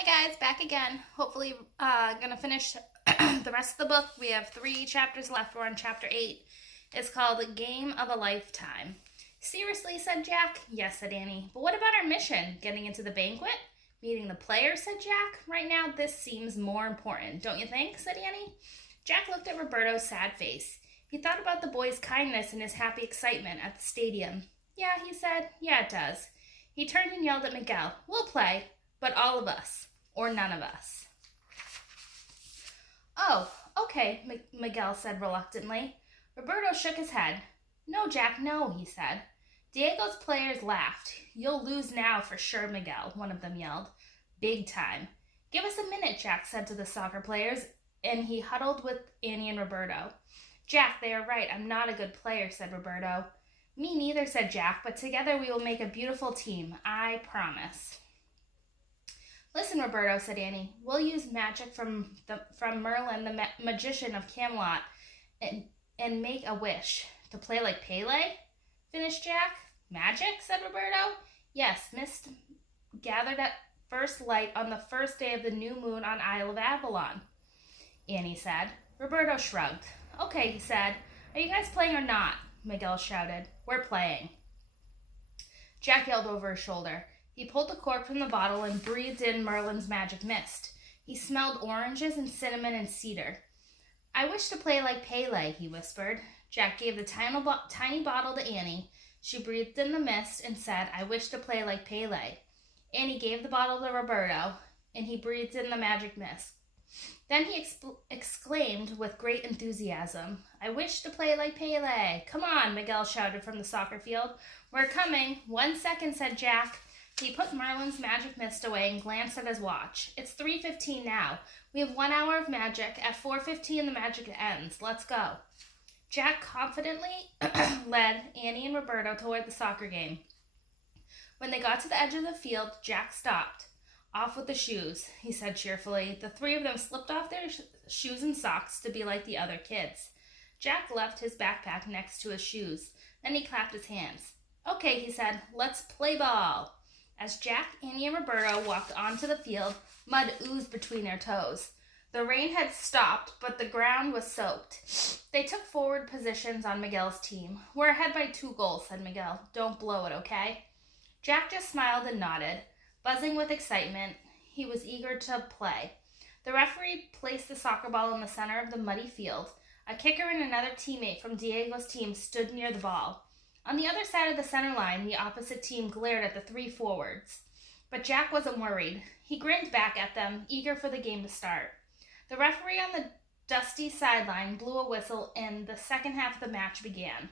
Hi guys, back again. Hopefully, gonna finish the rest of the book. We have 3 chapters left. We're on chapter 8. It's called The Game of a Lifetime. Seriously, said Jack. Yes, said Annie. But what about our mission? Getting into the banquet? Meeting the players, said Jack. Right now, this seems more important, don't you think? Said Annie. Jack looked at Roberto's sad face. He thought about the boy's kindness and his happy excitement at the stadium. Yeah, he said. Yeah, it does. He turned and yelled at Miguel. We'll play, but all of us. Or none of us. Oh, okay, Miguel said reluctantly. Roberto shook his head. No, Jack, no, he said. Diego's players laughed. You'll lose now for sure, Miguel, one of them yelled. Big time. Give us a minute, Jack said to the soccer players, and he huddled with Annie and Roberto. Jack, they are right. I'm not a good player, said Roberto. Me neither, said Jack, but together we will make a beautiful team. I promise. Listen, Roberto, said Annie, we'll use magic from Merlin, the magician of Camelot, and make a wish. To play like Pele? Finished Jack. Magic? Said Roberto. Yes, mist gathered at first light on the first day of the new moon on Isle of Avalon, Annie said. Roberto shrugged. Okay, he said. Are you guys playing or not? Miguel shouted. We're playing. Jack yelled over his shoulder. He pulled the cork from the bottle and breathed in Merlin's magic mist. He smelled oranges and cinnamon and cedar. I wish to play like Pele, he whispered. Jack gave the tiny bottle to Annie. She breathed in the mist and said, I wish to play like Pele. Annie gave the bottle to Roberto, and he breathed in the magic mist. Then he exclaimed with great enthusiasm, I wish to play like Pele. Come on, Miguel shouted from the soccer field. We're coming. 1 second, said Jack. He put Merlin's magic mist away and glanced at his watch. It's 3:15 now. We have 1 hour of magic. At 4:15 the magic ends. Let's go. Jack confidently led Annie and Roberto toward the soccer game. When they got to the edge of the field, Jack stopped. Off with the shoes, he said cheerfully. The 3 of them slipped off their shoes and socks to be like the other kids. Jack left his backpack next to his shoes. Then he clapped his hands. Okay, he said, let's play ball. As Jack, Annie, and Roberto walked onto the field, mud oozed between their toes. The rain had stopped, but the ground was soaked. They took forward positions on Miguel's team. We're ahead by 2 goals, said Miguel. Don't blow it, okay? Jack just smiled and nodded. Buzzing with excitement, he was eager to play. The referee placed the soccer ball in the center of the muddy field. A kicker and another teammate from Diego's team stood near the ball. On the other side of the center line, the opposite team glared at the 3 forwards. But Jack wasn't worried. He grinned back at them, eager for the game to start. The referee on the dusty sideline blew a whistle and the second half of the match began.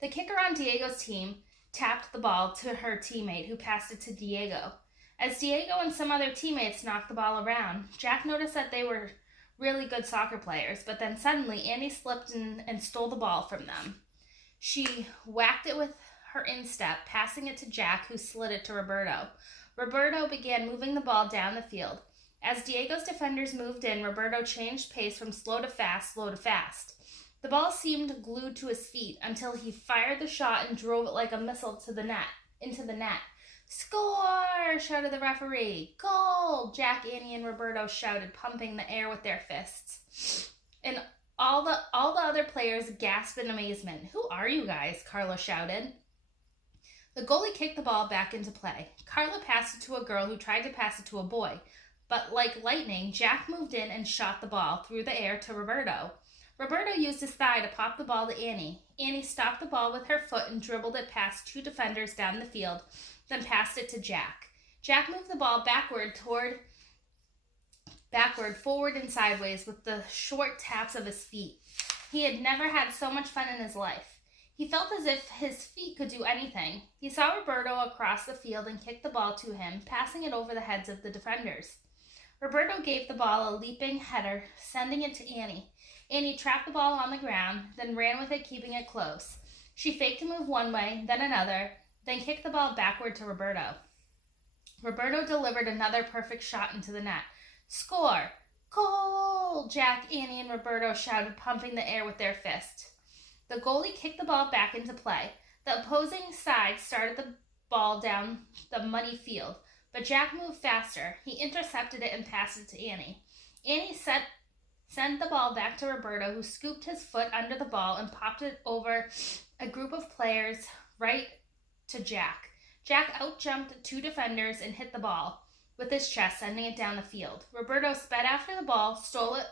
The kicker on Diego's team tapped the ball to her teammate, who passed it to Diego. As Diego and some other teammates knocked the ball around, Jack noticed that they were really good soccer players, but then suddenly Annie slipped and stole the ball from them. She whacked it with her instep, passing it to Jack, who slid it to Roberto. Roberto began moving the ball down the field. As Diego's defenders moved in, Roberto changed pace from slow to fast, slow to fast. The ball seemed glued to his feet until he fired the shot and drove it like a missile into the net. Score! Shouted the referee. Goal! Jack, Annie, and Roberto shouted, pumping the air with their fists. And all the other players gasped in amazement. Who are you guys? Carla shouted. The goalie kicked the ball back into play. Carla passed it to a girl who tried to pass it to a boy. But like lightning, Jack moved in and shot the ball through the air to Roberto. Roberto used his thigh to pop the ball to Annie. Annie stopped the ball with her foot and dribbled it past 2 defenders down the field, then passed it to Jack. Jack moved the ball backward, forward, and sideways with the short taps of his feet. He had never had so much fun in his life. He felt as if his feet could do anything. He saw Roberto across the field and kicked the ball to him, passing it over the heads of the defenders. Roberto gave the ball a leaping header, sending it to Annie. Annie trapped the ball on the ground, then ran with it, keeping it close. She faked to move one way, then another, then kicked the ball backward to Roberto. Roberto delivered another perfect shot into the net. Score! Goal! Jack, Annie, and Roberto shouted, pumping the air with their fists. The goalie kicked the ball back into play. The opposing side started the ball down the muddy field, but Jack moved faster. He intercepted it and passed it to Annie. Annie sent the ball back to Roberto, who scooped his foot under the ball and popped it over a group of players right to Jack. Jack outjumped 2 defenders and hit the ball with his chest, sending it down the field. Roberto sped after the ball, stole it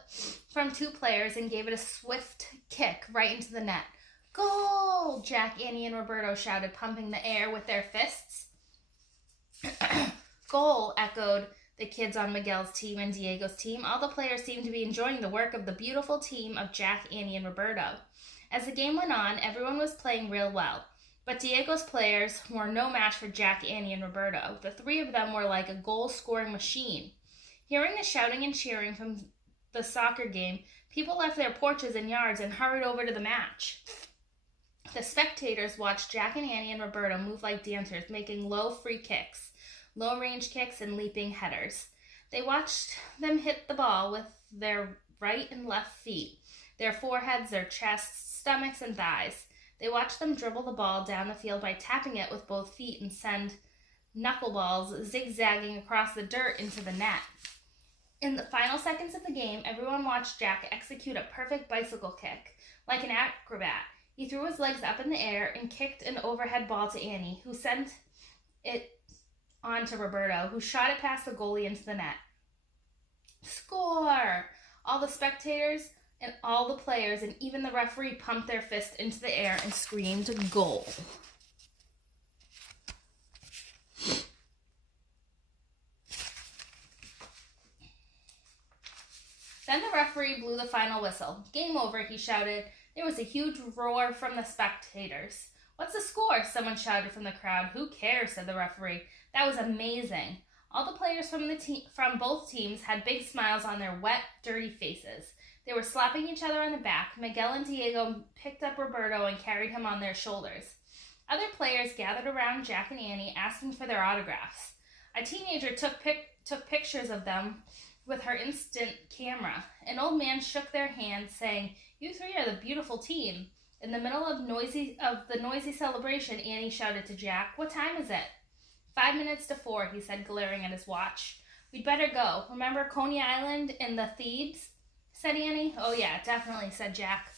from 2 players, and gave it a swift kick right into the net. Goal! Jack, Annie, and Roberto shouted, pumping the air with their fists. Goal, echoed the kids on Miguel's team and Diego's team. All the players seemed to be enjoying the work of the beautiful team of Jack, Annie, and Roberto. As the game went on, everyone was playing real well. But Diego's players were no match for Jack, Annie, and Roberto. The 3 of them were like a goal-scoring machine. Hearing the shouting and cheering from the soccer game, people left their porches and yards and hurried over to the match. The spectators watched Jack and Annie and Roberto move like dancers, making low free kicks, low-range kicks, and leaping headers. They watched them hit the ball with their right and left feet, their foreheads, their chests, stomachs, and thighs. They watched them dribble the ball down the field by tapping it with both feet and send knuckleballs zigzagging across the dirt into the net. In the final seconds of the game, everyone watched Jack execute a perfect bicycle kick. Like an acrobat, he threw his legs up in the air and kicked an overhead ball to Annie, who sent it on to Roberto, who shot it past the goalie into the net. Score! All the spectators and all the players and even the referee pumped their fist into the air and screamed goal. Then the referee blew the final whistle. Game over, he shouted. There was a huge roar from the spectators. What's the score? Someone shouted from the crowd. Who cares? Said the referee. That was amazing. All the players from both teams had big smiles on their wet, dirty faces. They were slapping each other on the back. Miguel and Diego picked up Roberto and carried him on their shoulders. Other players gathered around Jack and Annie, asking for their autographs. A teenager took pictures of them with her instant camera. An old man shook their hands, saying, "You 3 are the beautiful team." In the middle of the noisy celebration, Annie shouted to Jack, "What time is it?" 5 minutes to 4, he said, glaring at his watch. "We'd better go. Remember Coney Island and the Thebes?" said Annie. "Oh yeah, definitely," said Jack.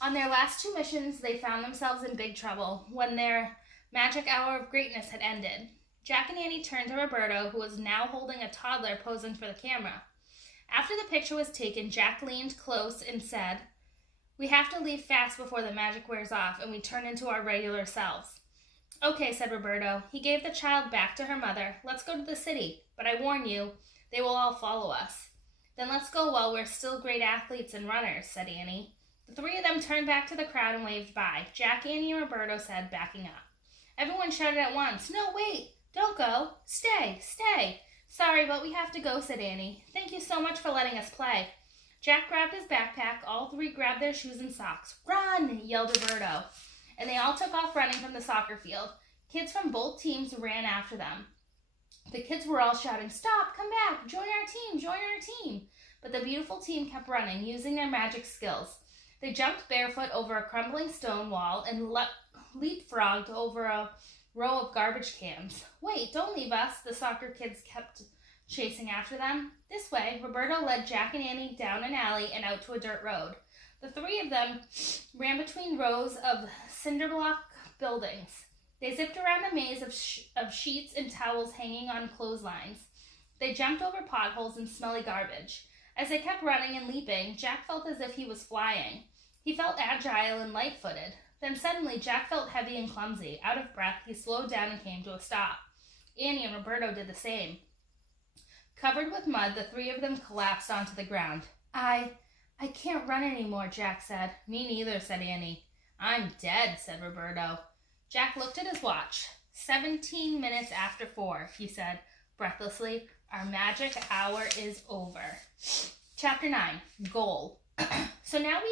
On their last 2 missions, they found themselves in big trouble when their magic hour of greatness had ended. Jack and Annie turned to Roberto, who was now holding a toddler posing for the camera. After the picture was taken, Jack leaned close and said, "We have to leave fast before the magic wears off and we turn into our regular selves." "Okay," said Roberto. He gave the child back to her mother. "Let's go to the city, but I warn you, they will all follow us." "Then let's go while we're still great athletes and runners," said Annie. The 3 of them turned back to the crowd and waved bye. Jack, Annie, and Roberto said, backing up. Everyone shouted at once, "No, wait! Don't go! Stay! Stay!" "Sorry, but we have to go," said Annie. "Thank you so much for letting us play." Jack grabbed his backpack. All 3 grabbed their shoes and socks. "Run!" yelled Roberto. And they all took off running from the soccer field. Kids from both teams ran after them. The kids were all shouting, "Stop! Come back! Join our team! Join our team!" But the beautiful team kept running, using their magic skills. They jumped barefoot over a crumbling stone wall and leapfrogged over a row of garbage cans. "Wait, don't leave us," the soccer kids kept chasing after them. This way, Roberto led Jack and Annie down an alley and out to a dirt road. The 3 of them ran between rows of cinder block buildings. They zipped around a maze of sheets and towels hanging on clotheslines. They jumped over potholes and smelly garbage. As they kept running and leaping, Jack felt as if he was flying. He felt agile and light-footed. Then suddenly, Jack felt heavy and clumsy. Out of breath, he slowed down and came to a stop. Annie and Roberto did the same. Covered with mud, the 3 of them collapsed onto the ground. I can't run anymore," Jack said. "Me neither," said Annie. "I'm dead," said Roberto. Jack looked at his watch. 17 minutes after 4, he said breathlessly. "Our magic hour is over." Chapter 9, Goal. "So now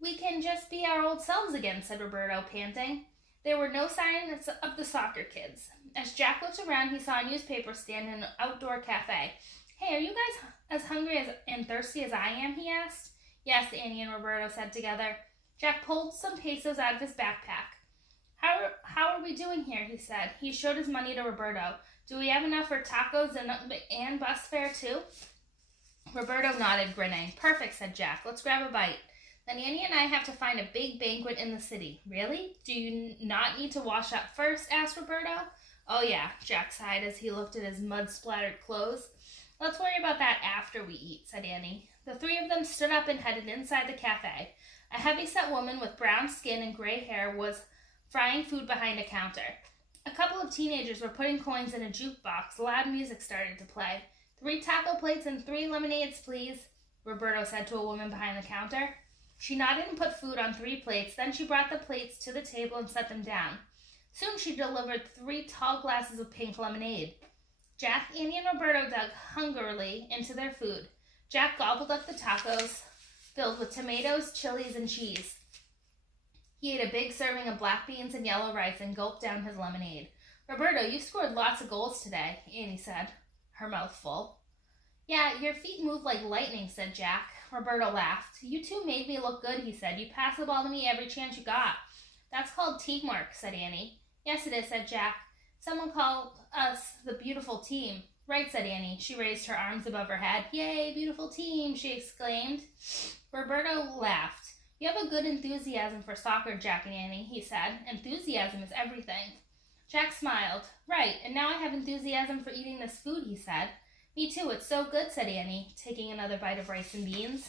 we can just be our old selves again," said Roberto, panting. There were no signs of the soccer kids. As Jack looked around, he saw a newspaper stand in an outdoor cafe. "Hey, are you guys as hungry and thirsty as I am?" he asked. "Yes," Annie and Roberto said together. Jack pulled some pesos out of his backpack. How are we doing here, he said. He showed his money to Roberto. Do we have enough for tacos and bus fare too? Roberto nodded, grinning. Perfect, said Jack. Let's grab a bite. Then Annie and I have to find a big banquet in the city. Really? Do you not need to wash up first? Asked Roberto. Oh yeah, Jack sighed as he looked at his mud-splattered clothes. Let's worry about that after we eat, said Annie. The three of them stood up and headed inside the cafe. A heavy-set woman with brown skin and gray hair was frying food behind a counter. A couple of teenagers were putting coins in a jukebox. Loud music started to play. 3 taco plates and 3 lemonades, please, Roberto said to a woman behind the counter. She nodded and put food on 3 plates. Then she brought the plates to the table and set them down. Soon she delivered 3 tall glasses of pink lemonade. Jack, Annie, and Roberto dug hungrily into their food. Jack gobbled up the tacos, filled with tomatoes, chilies, and cheese. He ate a big serving of black beans and yellow rice and gulped down his lemonade. Roberto, you scored lots of goals today, Annie said, her mouth full. Yeah, your feet move like lightning, said Jack. Roberto laughed. You two made me look good, he said. You passed the ball to me every chance you got. That's called teamwork, said Annie. Yes, it is, said Jack. Someone called us the beautiful team. Right, said Annie. She raised her arms above her head. Yay, beautiful team, she exclaimed. Roberto laughed. You have a good enthusiasm for soccer, Jack and Annie, he said. Enthusiasm is everything. Jack smiled. Right, and now I have enthusiasm for eating this food, he said. Me too, it's so good, said Annie, taking another bite of rice and beans.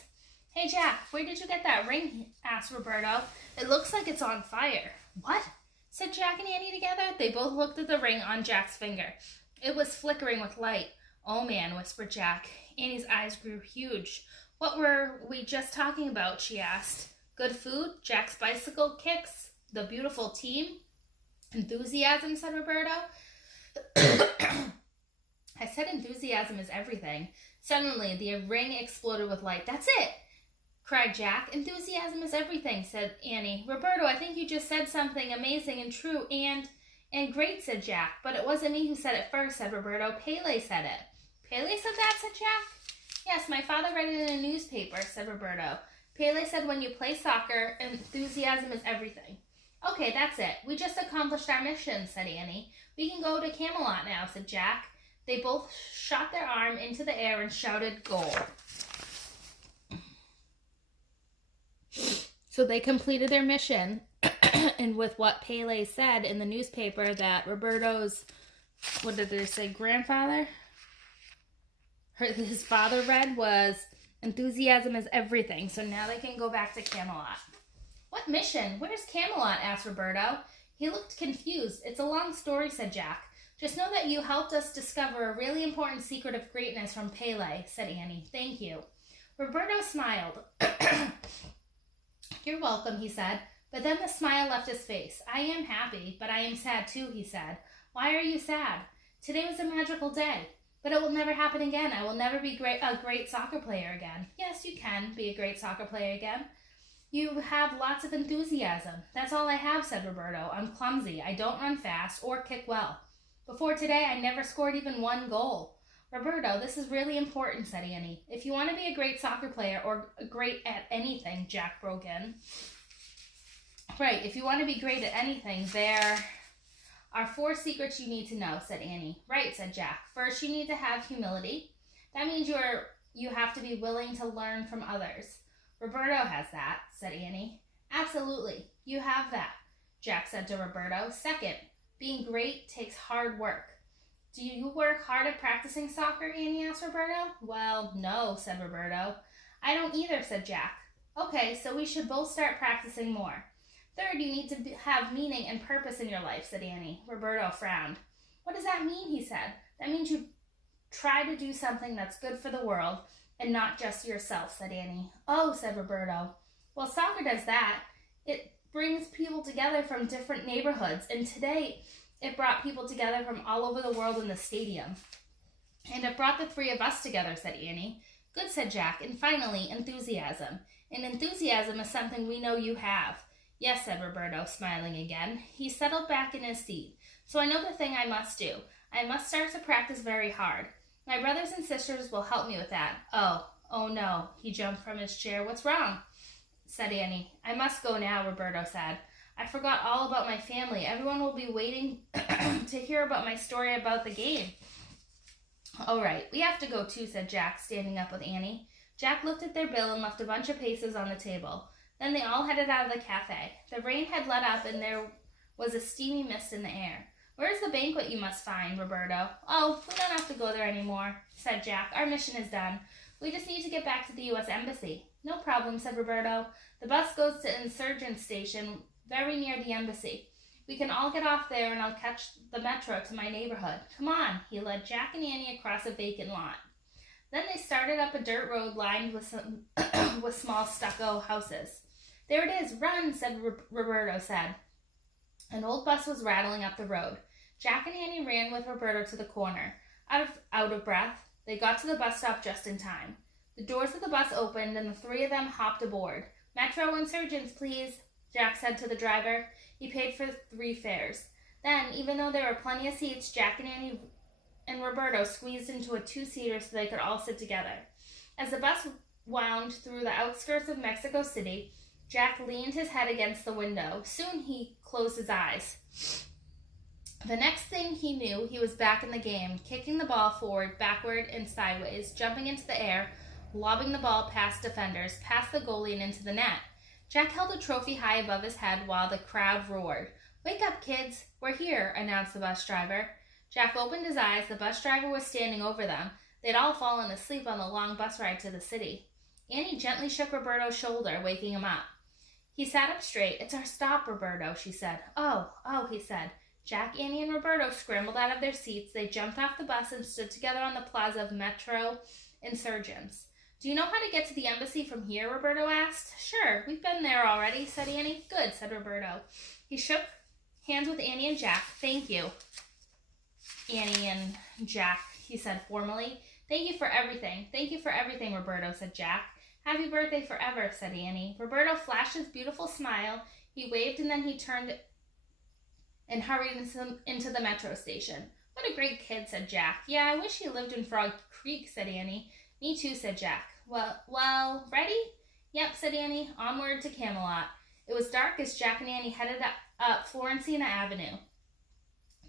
Hey, Jack, where did you get that ring? Asked Roberto. It looks like it's on fire. What? Said Jack and Annie together. They both looked at the ring on Jack's finger. It was flickering with light. Oh, man, whispered Jack. Annie's eyes grew huge. What were we just talking about, she asked. Good food, Jack's bicycle kicks, the beautiful team. Enthusiasm, said Roberto. I said enthusiasm is everything. Suddenly, the ring exploded with light. That's it, cried Jack. Enthusiasm is everything, said Annie. Roberto, I think you just said something amazing and true and great, said Jack. But it wasn't me who said it first, said Roberto. Pele said it. Pele said that, said Jack. Yes, my father read it in a newspaper, said Roberto. Pele said when you play soccer, enthusiasm is everything. Okay, that's it. We just accomplished our mission, said Annie. We can go to Camelot now, said Jack. They both shot their arm into the air and shouted goal. So they completed their mission, and with what Pele said in the newspaper that Roberto's, what did they say, grandfather? His father read was, enthusiasm is everything, so now they can go back to Camelot. What mission? Where's Camelot? Asked Roberto. He looked confused. It's a long story, said Jack. Just know that you helped us discover a really important secret of greatness from Pele, said Annie. Thank you. Roberto smiled. You're welcome, he said, but then the smile left his face. I am happy, but I am sad too, he said. Why are you sad? Today was a magical day, but it will never happen again. I will never be a great soccer player again. Yes, you can be a great soccer player again. You have lots of enthusiasm. That's all I have, said Roberto. I'm clumsy. I don't run fast or kick well. Before today, I never scored even 1 goal. Roberto, this is really important, said Annie. If you want to be a great soccer player or great at anything, Jack broke in. Right, if you want to be great at anything, there are 4 secrets you need to know, said Annie. Right, said Jack. First, you need to have humility. That means you have to be willing to learn from others. Roberto has that, said Annie. Absolutely, you have that, Jack said to Roberto. Second, being great takes hard work. Do you work hard at practicing soccer, Annie asked Roberto. Well, no, said Roberto. I don't either, said Jack. Okay, so we should both start practicing more. Third, you need to have meaning and purpose in your life, said Annie. Roberto frowned. What does that mean, he said. That means you try to do something that's good for the world and not just yourself, said Annie. Oh, said Roberto. Well, soccer does that. It brings people together from different neighborhoods, and today it brought people together from all over the world in the stadium. And it brought the 3 of us together, said Annie. Good, said Jack. And finally, enthusiasm. And enthusiasm is something we know you have. Yes, said Roberto, smiling again. He settled back in his seat. So I know the thing I must do. I must start to practice very hard. My brothers and sisters will help me with that. Oh no. He jumped from his chair. What's wrong? Said Annie. I must go now, Roberto said. I forgot all about my family. Everyone will be waiting to hear about my story about the game. All right, we have to go too, said Jack, standing up with Annie. Jack looked at their bill and left a bunch of pesos on the table. Then they all headed out of the cafe. The rain had let up and there was a steamy mist in the air. Where's the banquet you must find, Roberto? Oh, we don't have to go there anymore, said Jack. Our mission is done. We just need to get back to the U.S. Embassy. No problem, said Roberto. The bus goes to Insurgent Station, very near the embassy. We can all get off there and I'll catch the metro to my neighborhood. Come on, he led Jack and Annie across a vacant lot. Then they started up a dirt road lined with small stucco houses. There it is, run, Roberto said. An old bus was rattling up the road. Jack and Annie ran with Roberto to the corner. Out of breath, they got to the bus stop just in time. The doors of the bus opened and the three of them hopped aboard. Metro Insurgents, please, Jack said to the driver. He paid for 3 fares. Then, even though there were plenty of seats, Jack and Annie and Roberto squeezed into a 2-seater so they could all sit together. As the bus wound through the outskirts of Mexico City, Jack leaned his head against the window. Soon he closed his eyes. The next thing he knew, he was back in the game, kicking the ball forward, backward, and sideways, jumping into the air, lobbing the ball past defenders, past the goalie, and into the net. Jack held a trophy high above his head while the crowd roared. Wake up, kids. We're here, announced the bus driver. Jack opened his eyes. The bus driver was standing over them. They'd all fallen asleep on the long bus ride to the city. Annie gently shook Roberto's shoulder, waking him up. He sat up straight. It's our stop, Roberto, she said. Oh, he said. Jack, Annie, and Roberto scrambled out of their seats. They jumped off the bus and stood together on the plaza of Metro Insurgents. Do you know how to get to the embassy from here, Roberto asked. Sure, we've been there already, said Annie. Good, said Roberto. He shook hands with Annie and Jack. Thank you, Annie and Jack, he said formally. Thank you for everything. Thank you for everything, Roberto, said Jack. Happy birthday forever, said Annie. Roberto flashed his beautiful smile. He waved and then he turned and hurried into the metro station. What a great kid, said Jack. Yeah, I wish he lived in Frog Creek, said Annie. Me too, said Jack. Well, ready? Yep, said Annie. Onward to Camelot. It was dark as Jack and Annie headed up Florencina Avenue.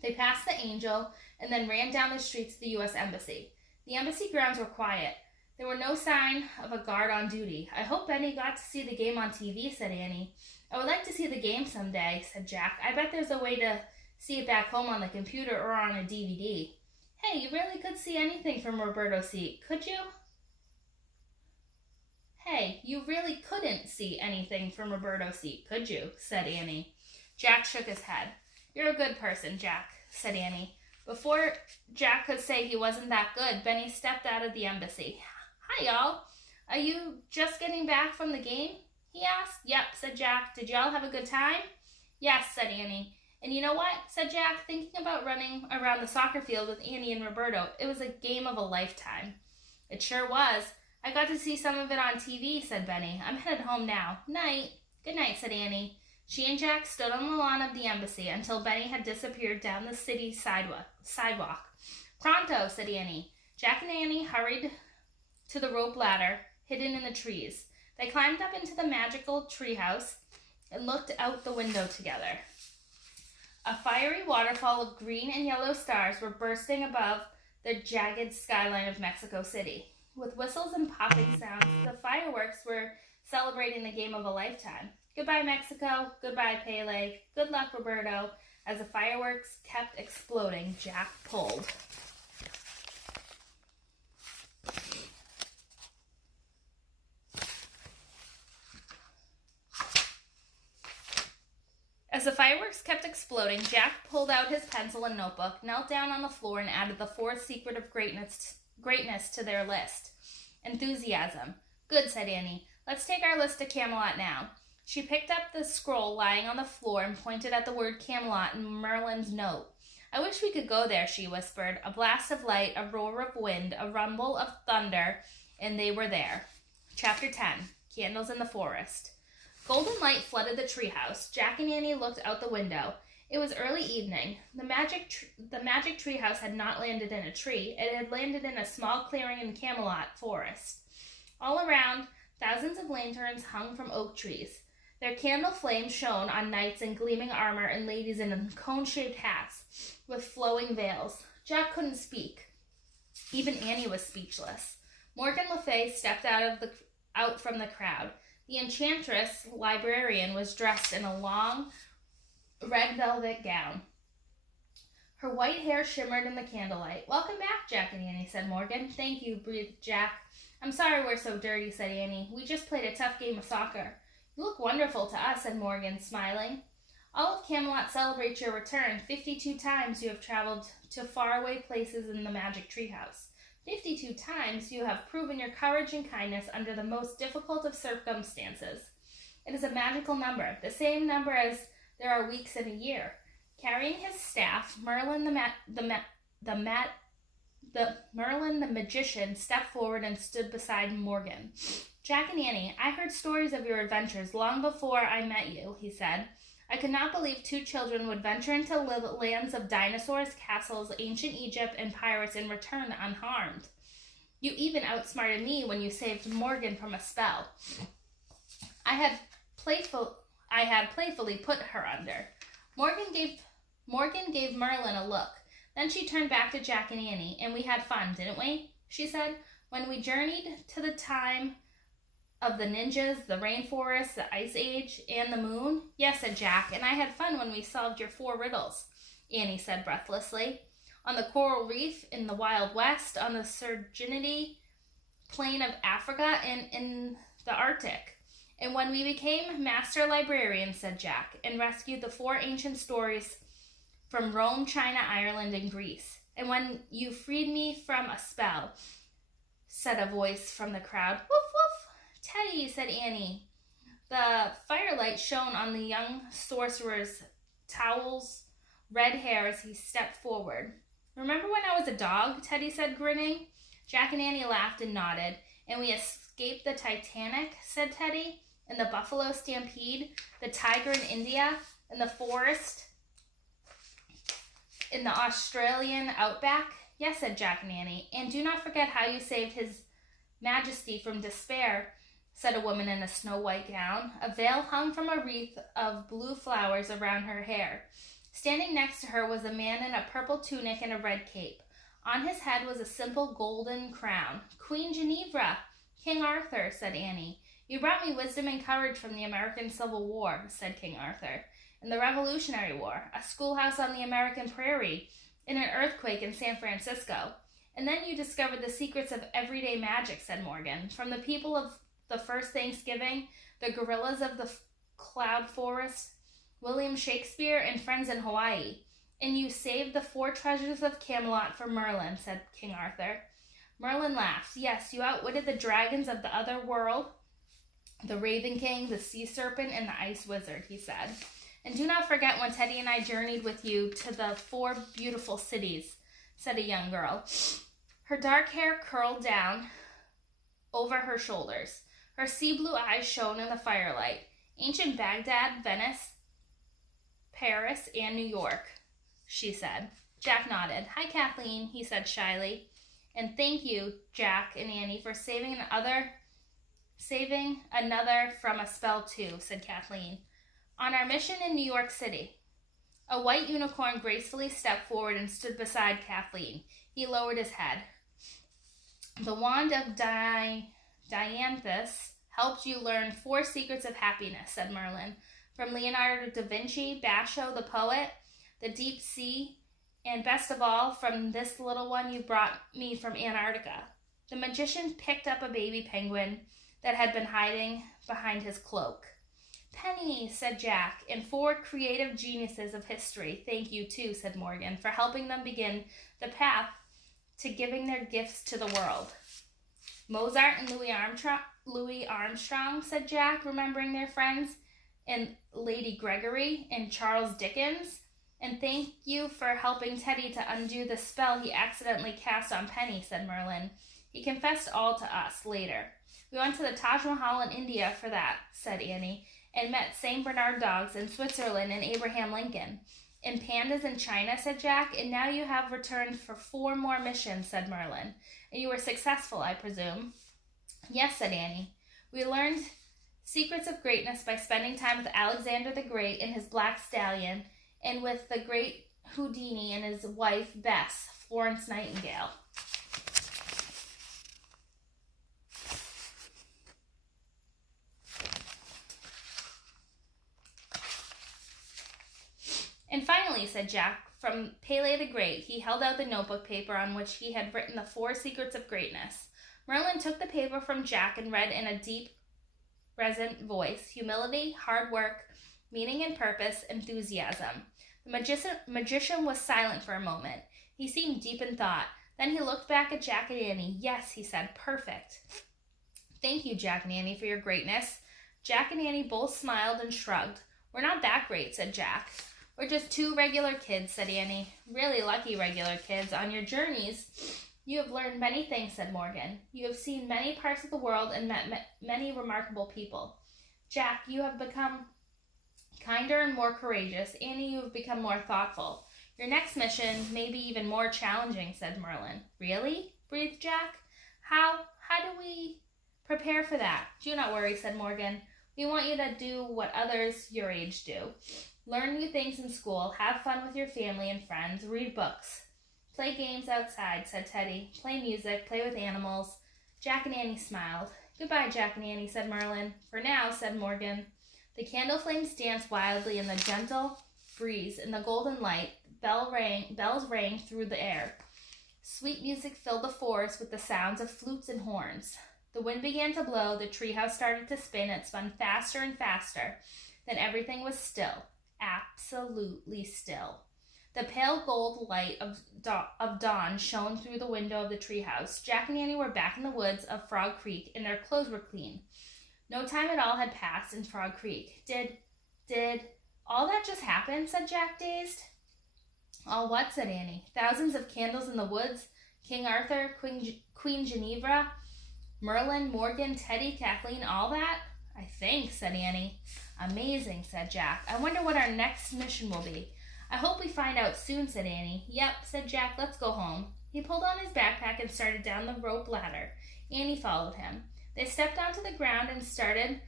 They passed the Angel and then ran down the street to the U.S. Embassy. The embassy grounds were quiet. There were no sign of a guard on duty. I hope Benny got to see the game on TV, said Annie. I would like to see the game someday, said Jack. I bet there's a way to see it back home on the computer or on a DVD. Hey, you really could see anything from Roberto's seat, could you? Hey, you really couldn't see anything from Roberto's seat, could you? Said Annie. Jack shook his head. You're a good person, Jack, said Annie. Before Jack could say he wasn't that good, Benny stepped out of the embassy. Hi, y'all. Are you just getting back from the game? He asked. Yep, said Jack. Did y'all have a good time? Yes, said Annie. And you know what, said Jack, thinking about running around the soccer field with Annie and Roberto. It was a game of a lifetime. It sure was. I got to see some of it on TV, said Benny. I'm headed home now. Night. Good night, said Annie. She and Jack stood on the lawn of the embassy until Benny had disappeared down the city sidewalk. Pronto, said Annie. Jack and Annie hurried to the rope ladder hidden in the trees. They climbed up into the magical treehouse and looked out the window together. A fiery waterfall of green and yellow stars were bursting above the jagged skyline of Mexico City. With whistles and popping sounds, the fireworks were celebrating the game of a lifetime. Goodbye, Mexico. Goodbye, Pele. Good luck, Roberto. As the fireworks kept exploding, Jack pulled. As the fireworks kept exploding, Jack pulled out his pencil and notebook, knelt down on the floor, and added the fourth secret of greatness to their list. Enthusiasm. Good, said Annie. Let's take our list to Camelot now. She picked up the scroll lying on the floor and pointed at the word Camelot in Merlin's note. I wish we could go there, she whispered. A blast of light, a roar of wind, a rumble of thunder, and they were there. Chapter 10. Candles in the Forest. Golden light flooded the treehouse. Jack and Annie looked out the window. It was early evening. The magic treehouse had not landed in a tree. It had landed in a small clearing in Camelot Forest. All around, thousands of lanterns hung from oak trees. Their candle flames shone on knights in gleaming armor and ladies in cone-shaped hats with flowing veils. Jack couldn't speak. Even Annie was speechless. Morgan Le Fay stepped out from the crowd. The enchantress librarian was dressed in a long red velvet gown. Her white hair shimmered in the candlelight. "Welcome back, Jack and Annie," said Morgan. "Thank you," breathed Jack. "I'm sorry we're so dirty," said Annie. "We just played a tough game of soccer." "You look wonderful to us," said Morgan, smiling. "All of Camelot celebrates your return. 52 times you have traveled to faraway places in the magic treehouse. 52 times you have proven your courage and kindness under the most difficult of circumstances. It is a magical number, the same number as there are weeks in a year." Carrying his staff, Merlin the magician stepped forward and stood beside Morgan. "Jack and Annie, I heard stories of your adventures long before I met you," he said. "I could not believe two children would venture into lands of dinosaurs, castles, ancient Egypt, and pirates and return unharmed. You even outsmarted me when you saved Morgan from a spell I had playfully put her under." Morgan gave Merlin a look. Then she turned back to Jack and Annie. "And we had fun, didn't we?" she said. "When we journeyed to the time of the ninjas, the rainforest, the ice age, and the moon?" "Yes," said Jack, "and I had fun when we solved your 4 riddles," Annie said breathlessly. "On the coral reef in the Wild West, on the Serengeti plain of Africa, and in the Arctic. And when we became master librarians," said Jack, "and rescued the 4 ancient stories from Rome, China, Ireland, and Greece. And when you freed me from a spell," said a voice from the crowd. "Woof, woof." "Teddy," said Annie. The firelight shone on the young sorcerer's towels, red hair as he stepped forward. "Remember when I was a dog?" Teddy said, grinning. Jack and Annie laughed and nodded. "And we escaped the Titanic," said Teddy, "and the buffalo stampede, the tiger in India, and the forest in the Australian outback." "Yes," said Jack and Annie. "And do not forget how you saved His Majesty from despair," said a woman in a snow-white gown. A veil hung from a wreath of blue flowers around her hair. Standing next to her was a man in a purple tunic and a red cape. On his head was a simple golden crown. "Queen Ginevra, King Arthur," said Annie. "You brought me wisdom and courage from the American Civil War," said King Arthur, "and the Revolutionary War, a schoolhouse on the American prairie, and an earthquake in San Francisco. And then you discovered the secrets of everyday magic," said Morgan, "from the people of the first Thanksgiving, the gorillas of the cloud forest, William Shakespeare, and friends in Hawaii. And you saved the 4 treasures of Camelot for Merlin," said King Arthur. Merlin laughed. "Yes, you outwitted the dragons of the other world, the Raven King, the Sea Serpent, and the Ice Wizard," he said. "And do not forget when Teddy and I journeyed with you to the 4 beautiful cities," said a young girl. Her dark hair curled down over her shoulders. Her sea blue eyes shone in the firelight. "Ancient Baghdad, Venice, Paris, and New York," she said. Jack nodded. "Hi, Kathleen," he said shyly. "And thank you, Jack and Annie, for saving another from a spell too," said Kathleen. "On our mission in New York City." A white unicorn gracefully stepped forward and stood beside Kathleen. He lowered his head. "The wand of Dianthus helped you learn 4 secrets of happiness," said Merlin. "From Leonardo da Vinci, Basho the poet, the deep sea, and best of all, from this little one you brought me from Antarctica." The magician picked up a baby penguin that had been hiding behind his cloak. "Penny," said Jack, "and 4 creative geniuses of history. Thank you, too," said Morgan, "for helping them begin the path to giving their gifts to the world." "Mozart and Louis Armstrong," said Jack, remembering their friends, "and Lady Gregory, and Charles Dickens. And thank you for helping Teddy to undo the spell he accidentally cast on Penny," said Merlin. "He confessed all to us later. We went to the Taj Mahal in India for that," said Annie, "and met St. Bernard dogs in Switzerland and Abraham Lincoln. And pandas in China," said Jack. "And now you have returned for 4 more missions," said Merlin. "And you were successful, I presume?" "Yes," said Annie. "We learned Secrets of Greatness by spending time with Alexander the Great and his black stallion, and with the great Houdini and his wife, Bess, Florence Nightingale. And finally, said Jack, from Pele the Great, he held out the notebook paper on which he had written the 4 secrets of greatness. Merlin took the paper from Jack and read in a deep, resonant voice: humility, hard work, meaning and purpose, enthusiasm. The magician was silent for a moment. He seemed deep in thought. Then he looked back at Jack and Annie. Yes, he said, perfect. Thank you, Jack and Annie, for your greatness. Jack and Annie both smiled and shrugged. We're not that great, said Jack. We're just 2 regular kids, said Annie. Really lucky regular kids. On your journeys, you have learned many things, said Morgan. You have seen many parts of the world and met many remarkable people. Jack, you have become kinder and more courageous. Annie, you have become more thoughtful. Your next mission may be even more challenging, said Merlin. Really? Breathed Jack. How do we prepare for that? Do not worry, said Morgan. We want you to do what others your age do. Learn new things in school, have fun with your family and friends, read books. Play games outside, said Teddy. Play music, play with animals. Jack and Annie smiled. Goodbye, Jack and Annie, said Merlin. For now, said Morgan. The candle flames danced wildly in the gentle breeze. In the golden light, bells rang through the air. Sweet music filled the forest with the sounds of flutes and horns. The wind began to blow, the treehouse started to spin, it spun faster and faster. Then everything was still. Absolutely still. The pale gold light of dawn shone through the window of the treehouse. Jack and Annie were back in the woods of Frog Creek, and their clothes were clean. No time at all had passed in Frog Creek. Did all that just happen? Said Jack, dazed. All what? Said Annie. Thousands of candles in the woods. King Arthur, Queen Ginevra, Merlin, Morgan, Teddy, Kathleen, all that? I think, said Annie. Amazing, said Jack. I wonder what our next mission will be. I hope we find out soon, said Annie. Yep, said Jack. Let's go home. He pulled on his backpack and started down the rope ladder. Annie followed him. They stepped onto the ground and started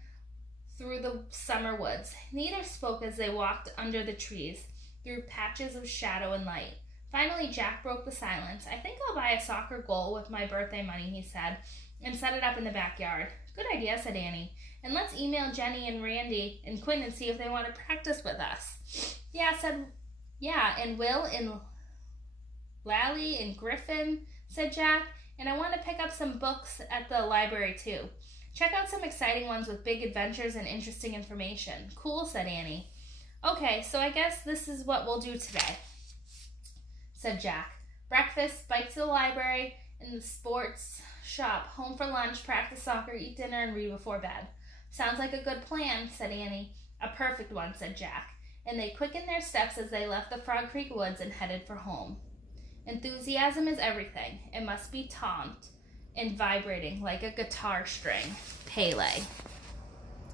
through the summer woods. Neither spoke as they walked under the trees, through patches of shadow and light. Finally, Jack broke the silence. I think I'll buy a soccer goal with my birthday money, he said, and set it up in the backyard. Good idea, said Annie. And let's email Jenny and Randy and Quinn and see if they want to practice with us. Yeah, and Will and Lally and Griffin, said Jack. And I want to pick up some books at the library, too. Check out some exciting ones with big adventures and interesting information. Cool, said Annie. Okay, so I guess this is what we'll do today, said Jack. Breakfast, bike to the library, in the sports shop, home for lunch, practice soccer, eat dinner, and read before bed. Sounds like a good plan, said Annie. A perfect one, said Jack. And they quickened their steps as they left the Frog Creek woods and headed for home. Enthusiasm is everything. It must be taut and vibrating like a guitar string. Pele.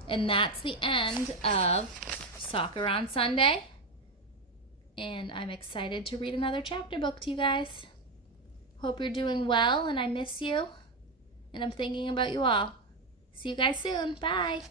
And that's the end of Soccer on Sunday. And I'm excited to read another chapter book to you guys. Hope you're doing well, and I miss you. And I'm thinking about you all. See you guys soon. Bye.